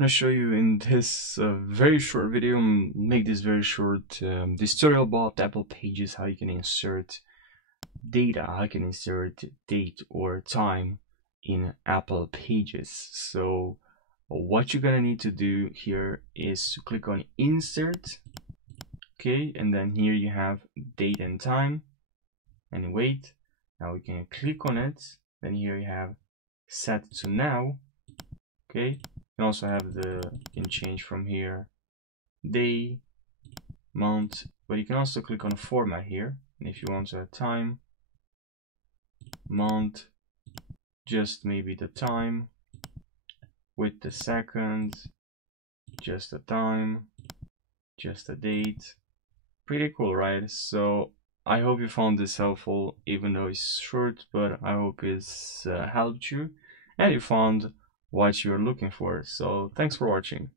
going to show you in this very short video, make this very short, this tutorial about Apple Pages, how you can insert data, how you can insert date or time in Apple Pages. So what you're going to need to do here is to click on Insert, okay, and then here you have date and time, and wait. Now we can click on it, then here you have set to now, okay. You can also have you can change from here day, month, but you can also click on format here, and if you want to add time, month, just maybe the time, with the seconds, just the time, just the date. Pretty cool, right? So I hope you found this helpful, even though it's short, but I hope it's helped you and you found what you're looking for. So thanks for watching.